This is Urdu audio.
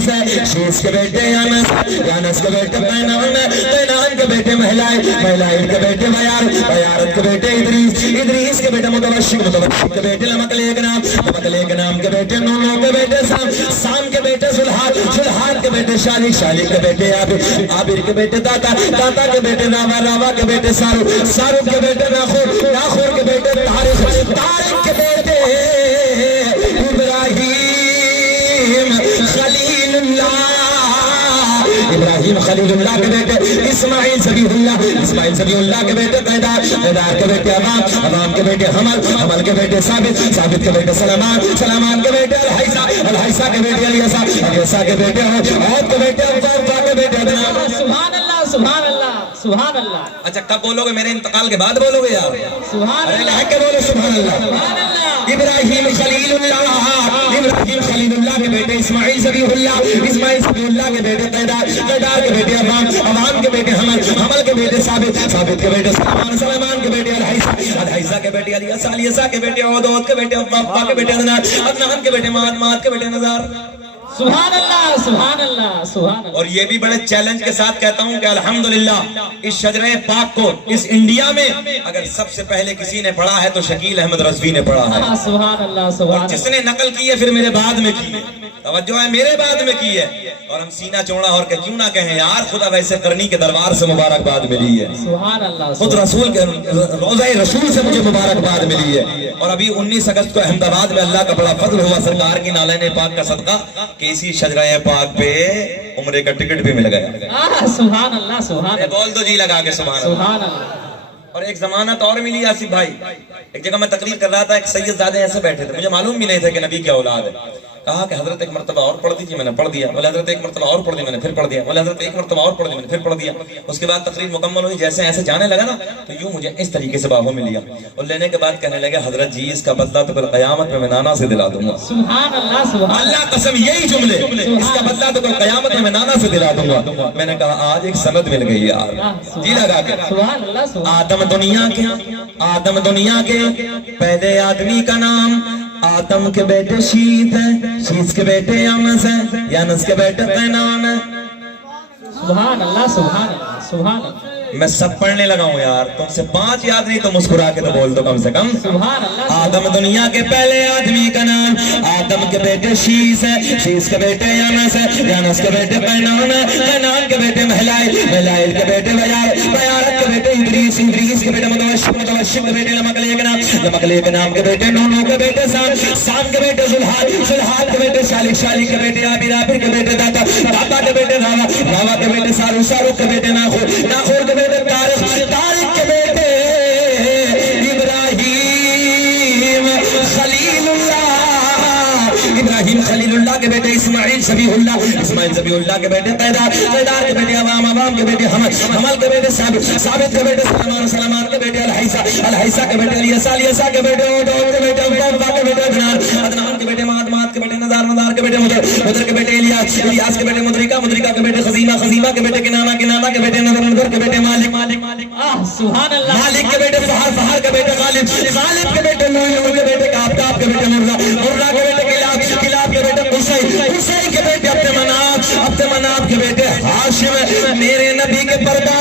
شیس کے بیٹے یانس کے بیٹے قینان کے بیٹے مہلائل کے بیٹے بیارت کے بیٹے ادریس کے بیٹے متوشق کے بیٹے لمکلے کے نام کے بیٹے نونو کے بیٹے سام کے بیٹے زلحاد کے بیٹے شالی کے بیٹے عابر کے بیٹے داتا کے بیٹے راوا کے بیٹے سارو کے بیٹے ناخور کے بیٹے طارق کے بیٹے ابراہیم خلیل اللہ کے بیٹے اسماعیل ذبیح اللہ کے بیٹے قیدار کے بیٹے امام کے بیٹے حمل کے بیٹے ثابت کے بیٹے سلامان کے بیٹے الحیسہ کے بیٹے الیسا کے بیٹے عود کے بیٹے عطا کے بیٹے سبحان اللہ سبحان اللہ سبحان اللہ. اچھا کب بولو گے؟ میرے انتقال کے بعد بولو گے یار؟ سبحان اللہ کے بولو سبحان اللہ. سبحان اللہ. ابراہیم خلیل اللہ کے بیٹے اسماعیل ذبیح اللہ کے بیٹے قیدار کے بیٹے امام کے بیٹے حمل کے بیٹے ثابت کے بیٹے سلامان کے بیٹے الحیسہ کے بیٹے الیسا کے بیٹے عود کے بیٹے عطا کے بیٹے عدنان کے بیٹے مات کے بیٹے نزار. سبحان اللہ سبحان اللہ سبحان اللہ. اور یہ بھی بڑے چیلنج کے ساتھ کہتا ہوں کہ الحمدللہ اس شجرہ پاک کو اس انڈیا میں اگر سب سے پہلے کسی نے پڑھا ہے تو شکیل احمد رضوی نے پڑھا ہے. سبحان اللہ سبحان اور جس نے نقل کی ہے پھر میرے بعد میں کی ہے، توجہ ہے، میرے بعد میں کی ہے. اور ہم سینہ چوڑا اور کہ کیوں نہ کہیں یار خدا ویسے کرنی کے دربار سے مبارکباد ملی ہے. سبحان اللہ. خود رسول کے روضہ رسول سے مجھے مبارکباد ملی ہے. اور ابھی 19 اگست کو احمد آباد میں اللہ کا بڑا فضل ہوا سرکار کی نالین پاک کا صدقہ کہ اسی شجرہ پاک پہ عمرے کا ٹکٹ بھی مل گیا. سبحان اللہ سبحان اللہ. بول دو جی لگا کے سبحان اللہ. سبحان اللہ. اور ایک ضمانت اور ملی آصف بھائی. ایک جگہ میں تقریر کر رہا تھا، ایک سید زادے ایسے بیٹھے تھے، مجھے معلوم بھی نہیں تھا کہ نبی کیا اولاد ہے. کہا کہ حضرت ایک مرتبہ اور پڑھ دیجیے، میں نے پڑھ دیا. بولے حضرت ایک مرتبہ اور پڑھ دی، میں نے پھر پڑھ دیا. بولے حضرت ایک مرتبہ اور پڑھ دی، میں نے پھر پڑھ دیا. اس کے بعد تقریر مکمل ہوئی، جیسے ایسے جانے لگا نا تو یوں مجھے اس طریقے سے باہوں میں لیا اور لینے کے بعد کہنے لگے حضرت جی اس کا بدلہ تو کل قیامت میں نانا سے دلا دوں گا. سبحان اللہ سبحان اللہ قسم یہی جملے، اس کا بدلہ تو کل قیامت میں نانا سے دلا دوں گا. میں نے کہا آج ایک سند مل گئی یار جی لگا کے. سبحان اللہ سبحان. آدم دنیا کے پہلے آدمی کا نام آدم کے بیٹے شیت ہے، شیت کے بیٹے یانس ہے، یانس کے بیٹے قینان ہے. سبحان اللہ سبحان اللہ سبحان اللہ. میں سب پڑھنے لگا ہوں یار، تم سے 5 یاد نہیں تو مسکرا کے تو بول دو کم سے کم. سبحان اللہ. آدم دنیا کے پہلے آدمی کا نام آدم کے بیٹے شیس ہے، شیس کے بیٹے یانس ہے، یانس کے بیٹے قینان ہے، قینان کے بیٹے مہلائل کے بیٹے بیارت کے بیٹے ادریس کے بیٹے متوشق کے بیٹے لمکلے کے نام کے بیٹے نونو کے بیٹے سام کے بیٹے زلحاد کے بیٹے شالی کے بیٹے عابر کے بیٹے داتا کے بیٹے راوا کے بیٹے سارو کے بیٹے ناخور کے بیٹے طارق کے بیٹے ابراہیم خلیل اللہ کے بیٹے اسماعیل ذبیح اللہ کے بیٹے قیدار کے بیٹے امام کے بیٹے حمل کے بیٹے ثابت کے بیٹے سلامان کے بیٹے الحیسہ کے بیٹے الیسا کے بیٹے عود کے بیٹے عطا کے بیٹے عدنان کے بیٹے مات کے بیٹے نزار کے بیٹے مدر کے بیٹے الیاس کے بیٹے مدرکہ کے بیٹے خزیمہ کے بیٹے کنانہ کے بیٹے نظر کے بیٹے مالک سبحان اللہ. مالک کے بیٹے فہر کے بیٹے غالب کے بیٹے نور کے بیٹے کعب کے بیٹے مرہ کے بیٹے کلاب کے بیٹے قصی کے بیٹے عبد مناف کے بیٹے ہاشم. میرے نبی کے پردہ